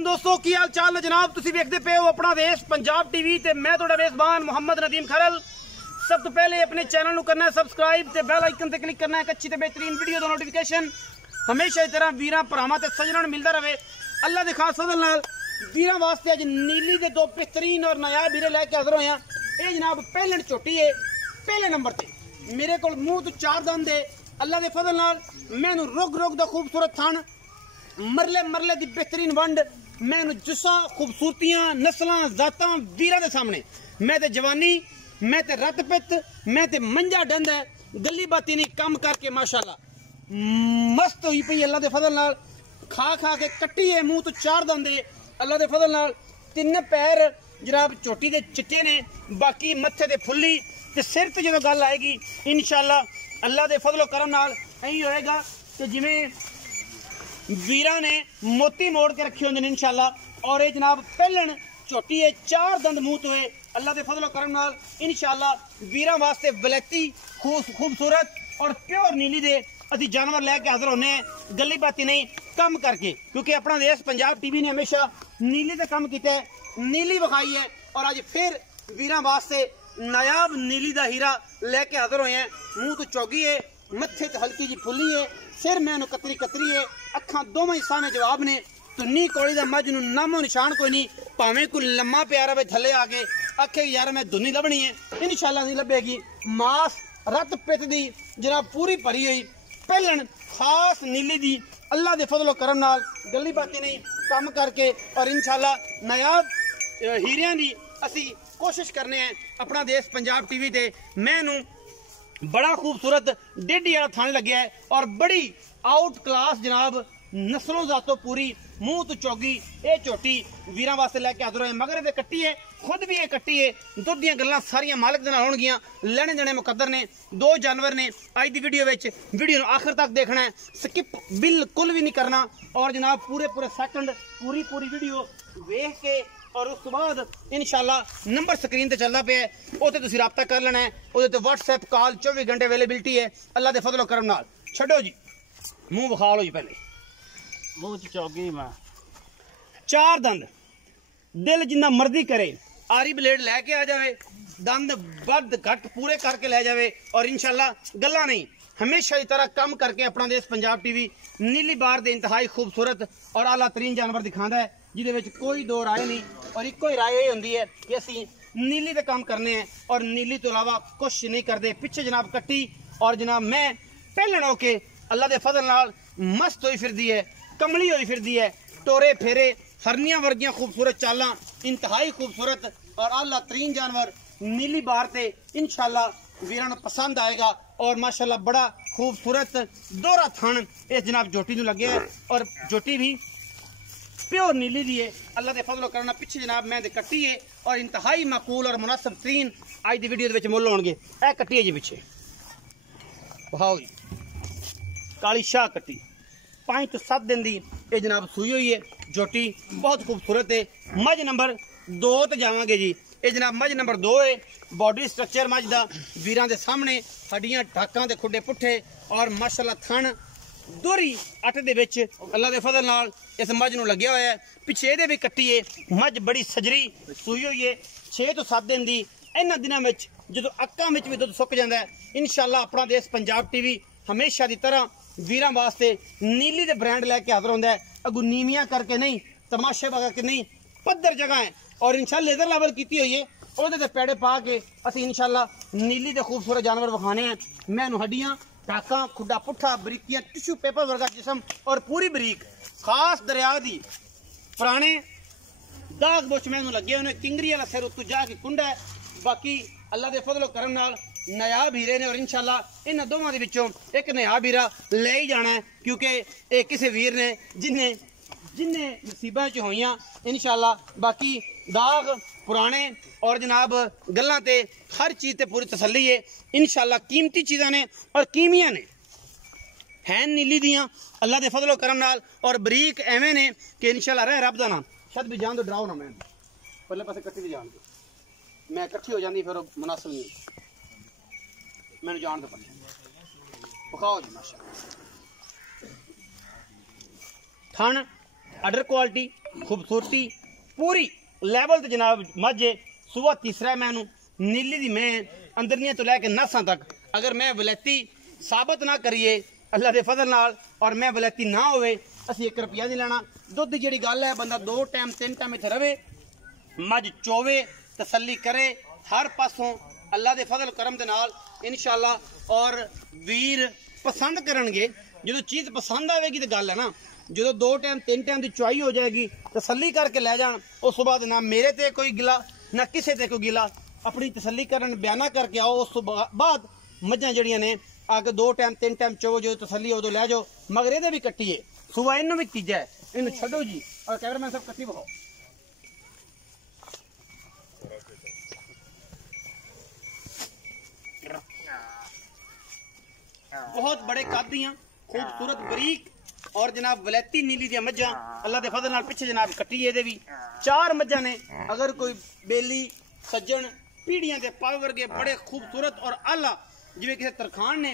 वालेकुम दोस्तों की हाल चाल है जनाब। तुसी देखते पे हो अपना देश पंजाब टीवी ते मैं थोड़ा मेजबान मोहम्मद नदीम खरल। सब तो पहले अपने चैनल को करना है सबसक्राइब ते बेल आइकन ते क्लिक करना है। अच्छी ते बेहतरीन वीडियो दा नोटिफिकेशन हमेशा इस तरह वीरां भरावां ते सज्जनां नूं मिलदा रहे। अल्लाह दे खास फजल नाल वीरां वास्ते अज नीली दे दो बेहतरीन और नायाब हीरे लैके हाजिर होए हां। ये जनाब पहलन झोटी है, पहले नंबर ते मेरे को मूँह तो चार दंद है। अल्लाह दे फजल नाल मैनू रुग रुग दा खूबसूरत थन, मरले मरले दी बेहतरीन वंड, मैं जुस्सा खूबसूरतियां नस्लां जातां वीरां दे सामने मैं ते जवानी, मैं ते रत पित, मैं ते मंजा डंद है। गली बाती नहीं कम करके माशाल्लाह मस्त हुई पई। अल्लाह दे फजल नाल खा खा के कट्टी है, मुंह तो चार दंद है। अल्लाह दे फजल नाल तीन पैर जनाब चोटी दे चिट्टे ने, बाकी मत्थे ते फुल्ली ते सिर ते जो गल आएगी इंशाल्लाह अल्लाह दे फजलो करम नाल यही होएगा कि जिवें वीरा ने मोती मोड़ के रखे होंगे इंशाल्लाह। और ये जनाब पहलन झोटी है, चार दंद मुंह तो है। अल्लाह के फजल करम नाल इंशाल्लाह वीरा वास्ते वलैती खूबसूरत और प्योर नीली दे असी जानवर लैके हाजिर होने हैं, गली बाती नहीं कम करके, क्योंकि अपना देश पंजाब टीवी ने हमेशा नीली का कम किया है, नीली विखाई है। और अज फिर वीरा वास्ते नायाब नीली का हीरा लैके हाजिर होए हैं। मुंह तो चौगी है, मत्थे तो हल्की जी फुली है, सिर मैनू कतरी कतरी है, अखा दोवें ही सामने जवाब ने। तुन्नी कोड़ी का मज नूं नामो निशान कोई नहीं, भावें कोई लम्मा प्यारा वे थले आके आखे यार मैं दुनी लभनी है, इंशाल्लाह नहीं लभेगी। मास रत पित दी जनाब पूरी भरी हुई पहलन खास नीली दी अल्लाह दे फजलो करम नाल गली बाती नहीं कम करके और इंशाल्लाह नायाब हीरियां दी असी कोशिश करने हैं। अपना देश पंजाब टीवी ते मैनू बड़ा खूबसूरत डेढ़ी वाला थान लगे है और बड़ी आउट क्लास जनाब नस्लों जातो पूरी मुंह तो चौगी ये झोटी वीरां वास्ते लैके हाजिर होए। मगर ये कट्टी है, खुद भी ये कट्टी है, दुध दियां गल्लां सारियां मालिक दे नाल होणगियां, लेने देने मुकद्दर ने। दो जानवर ने अज दी वीडियो आखिर तक देखना है, स्किप बिल्कुल भी नहीं करना। और जनाब पूरे सैकंड पूरी वीडियो वेख के और उस बाद इंशाल्लाह नंबर स्क्रीन ते चलदा पे है, ओते तुसीं राबता कर लेना है। ओदे ते व्हाट्सएप कॉल 24 घंटे अवेलेबिलिटी है। अल्लाह दे फजलो करम नाल छड्डो जी, मुंह विखा लो जी। पहले मुंह चौगी मैं चार दंद, दिल जिन्ना मर्जी करे आरी ब्लेड लैके आ जावे, दंद बद घट पूरे करके ले जावे और इंशाल्लाह गल्ला नहीं हमेशा की तरह कम करके अपना देश पंजाब टीवी नीली बार दे इंतहाई खूबसूरत और आला तरीन जानवर दिखाता है, जिहदे विच कोई दो राय नहीं। और इको ही राय ये होंदी है कि असी नीली दे काम करने हैं और नीली तो अलावा कुछ नहीं करते। पिछे जनाब कट्टी और जनाब मैं पहलन होके अल्लाह दे फजल नाल मस्त होई फिरदी है, कमली होई फिरदी है, टोरे फेरे हरनियां वर्गियां खूबसूरत चालां, इंतहाई खूबसूरत और आला तरीन जानवर नीली बार ते इंशाल्लाह वीरां पसंद आएगा। और माशाल्लाह बड़ा खूबसूरत दोहरा थन इस जनाब झोटी नूं लगे है और झोटी भी प्योर नीली दी है। अल्लाह दे फजलो करना पिछे जनाब मैं कट्टी है और इंतहाई माकूल और मुनासिब तरीन अज दी वीडियो दे विच मुल होणगे। ए कट्टी है जी पिछे वाओ जी, काली शाह कट्टी 5 तो 7 दिन दी ये जनाब सूई हुई है झोटी, बहुत खूबसूरत है। मज नंबर 2 ते जावांगे जी। ये जनाब मज नंबर 2 है। बॉडी स्ट्रक्चर मज दा वीरां दे सामने, हड्डियां ढाकां दे खुडे पुट्ठे और माशाल्लाह थन दोहरी अट दे विच अल्लाह दे फजल नाल इस मज नूं लग्या होया है। पिछे इहदे भी कट्टी है, मज बड़ी सजरी सूई हुई है 6 तो 7 दिन दी। इन्हां दिनां विच जदों अक्कां विच भी दुध सुक जांदा है इंशाल्लाह अपना देश पंजाब टीवी हमेशा की तरह वीरां वास्ते नीली दे ब्रांड लैके हाजिर होंदा है। अगू नीवियां करके नहीं, तमाशे वगा के नहीं, पद्धर जगह है और इंशाल्लाह लेजर लेवल की हुई है। ओहदे ते पैड़े पा के असीं इंशाल्लाह नीली दे खूबसूरत जानवर विखाने हैं। मैनू हड्डियां ढाकां खुडा पुट्ठा बरीकियां टिश्यू पेपर वर्गा जिसम और पूरी बरीक खास दरिया दी पुराने दाग बुछ मैनू लगे उन्हें किंगरी वाला सिर उत्तू जाके कुंडा है। बाकी अल्लाह दे फजलो करम नाल नायाब हीरे ने और इंशाल्लाह इन्हां दोवां दे विचों एक नायाब हीरा ले ही जाना है, क्योंकि ये किसी वीर ने जिन्ने नसीबां च होइयां इंशाल्लाह। बाकी दाग पुराने और जनाब गल्लां ते हर चीज़ ते पूरी तसल्ली है इंशाल्लाह। कीमती चीज़ां ने और कीमियां ने हैं नीली दियां अल्लाह दे फजलो करम नाल और बरीक एवें ने कि इंशाल्लाह रह रब दा नाम शद भी जान दो डराओ ना। मैं पहले पासे कट्टी भी जान दो, मैं कट्ठी हो जाती फिर मुनासिब नहीं, मैंने जान दो पहले बखाओ जी। माशाल्लाह थन अडर क्वालिटी खूबसूरती पूरी लैवल ते जनाब मझे सुबह तीसरा मैं नीली दी मैं अंदरनिया तो लैके नसां तक अगर मैं वलैती साबित ना करिए अल्लाह के फजल नाल और मैं वलैती ना होवे असीं 1 रुपया नहीं लेना। दुध की जिहड़ी गल है बंदा 2 टाइम 3 टाइम इत्थे रवे मझ चोवे तसल्ली करे हर पासों अल्लाह के फजल करम दे नाल इंशाअल्लाह और वीर पसंद करनगे। जो चीज़ पसंद आएगी तो गल है ना जो 2 टाइम 3 टाइम की चुआई हो जाएगी तसल्ली करके लै जान उस बाद ना मेरे ते कोई गिला ना किसी ते कोई गिला अपनी तसल्ली करन बयाना करके आओ। उस बाद मझां जड़ियां ने आके 2 टाइम 3 टाइम चो जो तसल्ली उदो लै जाओ मगर ये भी कट्टिए सुबह इनू भी तीजा है इन छो जी और कैमरामैन सब कट्टी बखाओ। बहुत बड़े कद दियां खूबसूरत बरीक और जनाब वलैती नीली दियां मझां अल्लाह के फजल नाल पिछे जनाब कट्टी ये भी 4 मझां ने। अगर कोई बेली सज्जन पीढ़ियां के पाव वर्गे बड़े खूबसूरत और आला जिवें किसी तरखान ने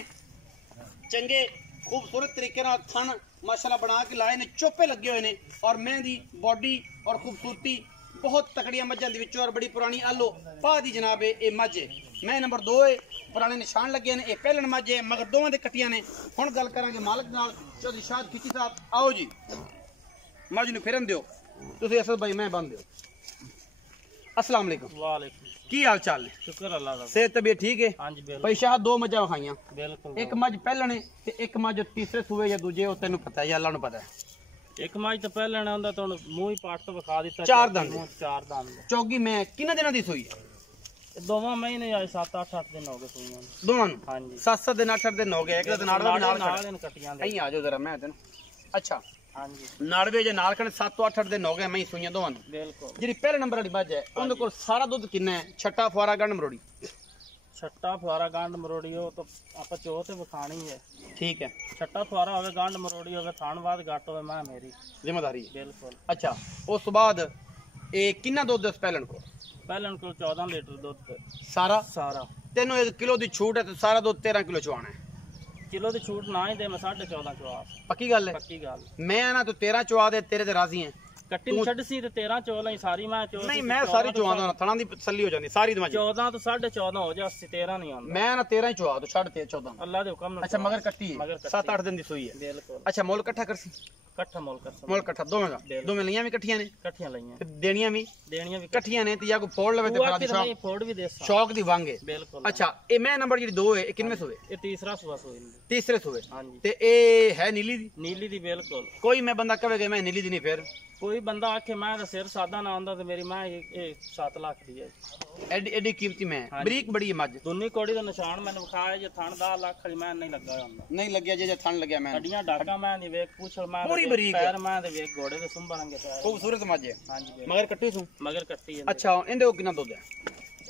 चंगे खूबसूरत तरीके नाल थन माशाल्लाह बना के लाए ने चोपे लगे हुए ने और मैं दी बॉडी और खूबसूरती बहुत तकड़ियां मझां दे विचों और बड़ी पुरानी आलो पा दी जनाब ये मझ मैं नंबर 2 है पुराने निशान लगे ने ये पहलन मझ है मगर दोवां दे कट्टियां ने। हुण गल करांगे मालक नाल चौधरी शाद खिची साहब आओ जी मझ नूं फिरन दिओ तुसीं असद भाई मैं बन दिओ। अस्सलाम वालेकुम। वालेकुम की हाल चाल है? शुक्र अल्लाह दा। सेहत तबीयत ठीक है? हां जी बिल्कुल। भाई शाह 2 मझां खाइयां बिल्कुल एक मझ पहलने ते एक मझ तीसरे सूबे या दूजे ओ तैनूं पता है या अल्लाह नूं पता है। एक माज तो पहले ने हुंदा तो मूंह ही पाट तो विखा दिता 4 दंद 4 दंद चौगी मैं किन्ना दिनां दी सूई है? दोवां महीने आए 7-8 दिन हो गए सुईयां दोवां नूं हां जी 7 दिन 8 दिन हो गए एक दिन नाड़वा नाल नाल इन कटियां दे नहीं आ जाओ जरा मैं तैनूं अच्छा हां जी नाड़वे जे नाल खण 7-8 दिन हो गए मैं सूईयां दोवां नूं। बिल्कुल ਜਿਹੜੀ ਪਹਿਲੇ ਨੰਬਰ ਵਾਲੀ ਮੱਝ ਹੈ ਉਹਦੇ ਕੋਲ ਸਾਰਾ ਦੁੱਧ ਕਿੰਨਾ ਹੈ? ਛੱਟਾ ਫੁਆਰਾ ਗੰਢ ਮਰੋੜੀ छट्टा फुआरा गांड मरोड़ी हो तो आप चो ते विखानी है। ठीक है छट्टा फुआरा होवे गांड मरोड़ी होवे थानवाद घट होवे मैं मेरी जिम्मेदारी है। बिल्कुल। अच्छा उस तो बाद ਇਹ ਕਿੰਨਾ ਦੁੱਧ ਹੈ ਪਹਿਲਣ ਕੋਲ? ਪਹਿਲਣ ਕੋਲ 14 ਲੀਟਰ ਦੁੱਧ ਸਾਰਾ ਸਾਰਾ ਤੈਨੂੰ 1 ਕਿਲੋ ਦੀ ਛੂਟ ਹੈ ਤੇ ਸਾਰਾ ਦੁੱਧ 13 ਕਿਲੋ ਚਵਾਣਾ ਹੈ। किलो की छूट ना ही दे मैं 14.5 चवा ਪੱਕੀ ਗੱਲ ਹੈ? पक्की गल ਮੈਂ ਨਾ ਤੂੰ 13 ਚਵਾ ਦੇ ਤੇਰੇ ਤੇ ਰਾਜ਼ੀ ਹੈ। कट्टी छड़ सी ते 13 चोल ही सारी मैं चो ਨਹੀਂ ਮੈਂ ਸਾਰੀ ਚਵਾਉਂਦਾ ਨਾ ਥਣਾ ਦੀ ਤਸੱਲੀ ਹੋ ਜਾਂਦੀ ਸਾਰੀ ਦਵਾਈ 14 तो 14.5 हो जा 13 नहीं आंदा ਮੈਂ ਨਾ 13 ਹੀ ਚਵਾ ਤੂੰ ਛੱਡ ਤੇ 14 अल्लाह दे हुक्म ਅੱਛਾ ਮਗਰ ਕੱਟੀ ਹੈ 7-8 ਦਿਨ ਦੀ ਸੂਈ ਹੈ। बिल्कुल ਅੱਛਾ ਮੁੱਲ ਇਕੱਠਾ ਕਰਸੀ इकट्ठा मोल कर ਮੁੱਲ ਇਕੱਠਾ ਦੋਵੇਂ ਦਾ ਦੋਵੇਂ ਲਈਆਂ ਵੀ ਇਕੱਠੀਆਂ ਨੇ इकट्ठियां लईयां ਤੇ ਦੇਣੀਆਂ ਵੀ देनियां भी ਇਕੱਠੀਆਂ ਨੇ ਤੇ ਜਾਂ ਕੋਈ ਫੋੜ ਲਵੇ ਤੇ ਫਿਰ ਆਦੀ नहीं फोड़ भी दे ਸ਼ੌਕ ਦੀ ਵਾਂਗੇ। बिल्कुल। ਅੱਛਾ ਇਹ ਮੈਂ ਨੰਬਰ ਜਿਹੜੀ 2 ਹੈ ਇਹ ਕਿੰਨੇ ਸੂਏ? ये तीसरा सुबह सोई ਤੀਸਰੇ ਸੂਏ हां जी ਤੇ ਇਹ ਹੈ ਨੀਲੀ ਦੀ? नीली दी बिल्कुल। ਕੋਈ ਮੈਂ ਬੰਦਾ ਕਹੇਗਾ ਮੈਂ नीली दी नहीं फिर कोई बंदा आखे मैं तो सिर सादा ना आंदा तो मेरी मां 7 लाख दी है एडी एडी कीमती मैं बरीक बड़ी है मझ दुन्नी कोड़ी का निशान मैंने विखाया जे थान 10 लाख वाली मैं नहीं लगा हुंदा नहीं लग्या जे थन लग्या मैं हड्डियां डाका मैं दी वेख पूछल मैं पूरी बरीक पैर मैं दे वेख घोड़े दे सुंबर रंगे पैर खूबसूरत मझ है। हां जी मगर कट्टी सू मगर कट्टी है। अच्छा इंदे को कितना दूध है?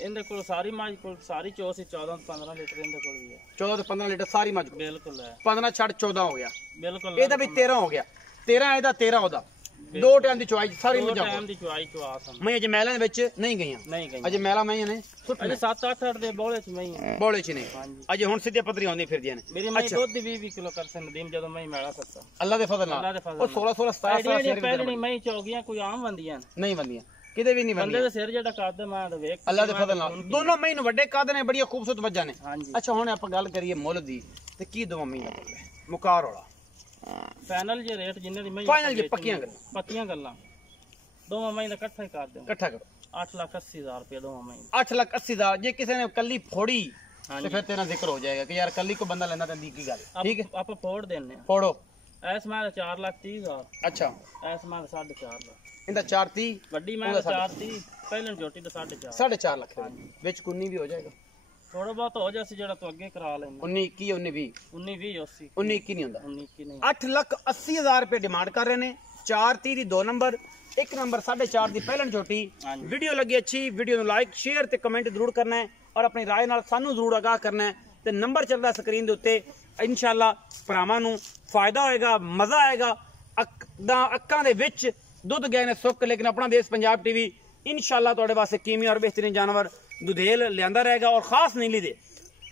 इनदे कोल सारी माज कोल सारी चोसी 14 तो 15 लीटर इनदे कोल भी है 14 से 15 लीटर सारी मझ को। बिल्कुल है 15 छड़ 14 हो गया बिल्कुल। ਇਹਦਾ ਵੀ 13 ਹੋ ਗਿਆ 13 ਇਹਦਾ 13 ਉਹਦਾ 2 ਟਾਈਮ ਦੀ ਚੁਆਈ ਸਾਰੀ ਮਝਾਂ टाइम दी चुआई चुआ सम ਮੈਂ ਅਜੇ ਮਹਿਲਾਂ ਦੇ ਵਿੱਚ ਨਹੀਂ ਗਈਆਂ नहीं गई ਅਜੇ ਮਹਿਲਾ ਮੈਂ ਨੇ अजे 7-8 दे बोले च मैं ਬੋਲੇ ਚ ਨਹੀਂ हां जी ਅਜੇ ਹੁਣ ਸਿੱਧੇ ਪੱਧਰੀ ਆਉਂਦੀ ਫਿਰਦੀਆਂ ਨੇ। मेरी मां दूध दी 20 किलो कर सन नदीम जदों मैं मेला सकता ਅੱਲਾ ਦੇ ਫਜ਼ਲ अल्लाह ਨਾਲ दे फजल ਉਹ 16 17 17 पहले मैं चौगियां कोई आम बंदियां ਨਹੀਂ ਬੰਦੀਆਂ ਕਿਤੇ ਵੀ ਨਹੀਂ बंदे ਬੰਦੀਆਂ दे सिर जेड़ा कद मैं ते वेख ਅੱਲਾ ਦੇ ਫਜ਼ਲ ਨਾਲ ਦੋਨੋਂ ਮਹੀਨੇ ਵੱਡੇ ਕੱਦ ਨੇ ਬੜੀਆਂ ਖੂਬਸੂਰਤ ਮੱਝਾਂ ਨੇ। हां जी ਅੱਛਾ ਹੁਣ ਆਪਾਂ ਗੱਲ ਕਰੀਏ ਮੁੱਲ ਦੀ ਤੇ ਕੀ ਦੋਵਾਂ ਮਹੀਨੇ ਦਾ ਮੁਕਾਰ ਵਾਲਾ फाइनल जे रेट जिन्ने दी मैं फाइनल जे पक्कियां गल्लां दोवां मैं इकट्ठा ही कर दे ਇਕੱਠਾ ਕਰੋ 8,80,000 रुपया दोवां मैं 8,80,000 ਜੇ ਕਿਸੇ ਨੇ ਕੱਲੀ ਫੋੜੀ हाँ ਤੇ ਫਿਰ ਤੇਰਾ ਜ਼ਿਕਰ ਹੋ ਜਾਏਗਾ ਕਿ ਯਾਰ ਕੱਲੀ ਕੋ ਬੰਦਾ ਲੈਂਦਾ ਤੰਦੀ ਕੀ ਗੱਲ ਠੀਕ ਹੈ आप फोड़ देने ਫੋੜੋ ऐस मैं 4,30,000 ਅੱਛਾ ऐस मैं 4.5 ਇਹਦਾ 430 वड्डी मैं 4.30 पहले जोटी तो 4.5 4.5 ਲੱਖ ਵਿੱਚ ਕੁੰਨੀ ਵੀ ਹੋ ਜਾਏਗਾ थोड़ा बहुत हो जासी जेड़ा तो अगे करा लेना 19 21 19 20 19 20 80 19 21 नहीं ਹੁੰਦਾ 19 की नहीं 8,80,000 रुपए डिमांड कर रहे ने 430 ਦੀ 2 ਨੰਬਰ 1 ਨੰਬਰ 4.5 ਦੀ ਪਹਿਲਣ ਛੋਟੀ। ਵੀਡੀਓ ਲੱਗੀ ਅੱਛੀ ਵੀਡੀਓ ਨੂੰ ਲਾਈਕ ਸ਼ੇਅਰ ਤੇ ਕਮੈਂਟ ਜ਼ਰੂਰ ਕਰਨਾ ਹੈ ਔਰ ਆਪਣੀ ਰਾਏ ਨਾਲ ਸਾਨੂੰ ਜ਼ਰੂਰ ਆਗਾਹ ਕਰਨਾ ਹੈ ਤੇ ਨੰਬਰ ਚੱਲਦਾ ਸਕਰੀਨ ਦੇ ਉੱਤੇ ਇਨਸ਼ਾਅੱਲਾ ਭਰਾਵਾਂ ਨੂੰ ਫਾਇਦਾ ਹੋਏਗਾ ਮਜ਼ਾ ਆਏਗਾ ਅੱਖਾਂ ਦੇ ਵਿੱਚ ਦੁੱਧ ਗਏ ਨੇ ਸੁੱਕ ਲੇਕਿਨ ਆਪਣਾ ਦੇਸ਼ ਪੰਜਾਬ ਟੀਵੀ ਇਨਸ਼ਾਅੱਲਾ ਤੁਹਾਡੇ ਵਾਸਤੇ ਕੀਮੀ ਔਰ ਬਿਹਤਰੀਨ ਜਾਨਵਰ दुधेल लियांदा रहेगा और खास नीली दे।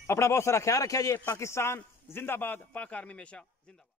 अपना बहुत सारा ख्याल रखिया जी। पाकिस्तान जिंदाबाद, पाक आर्मी हमेशा जिंदाबाद।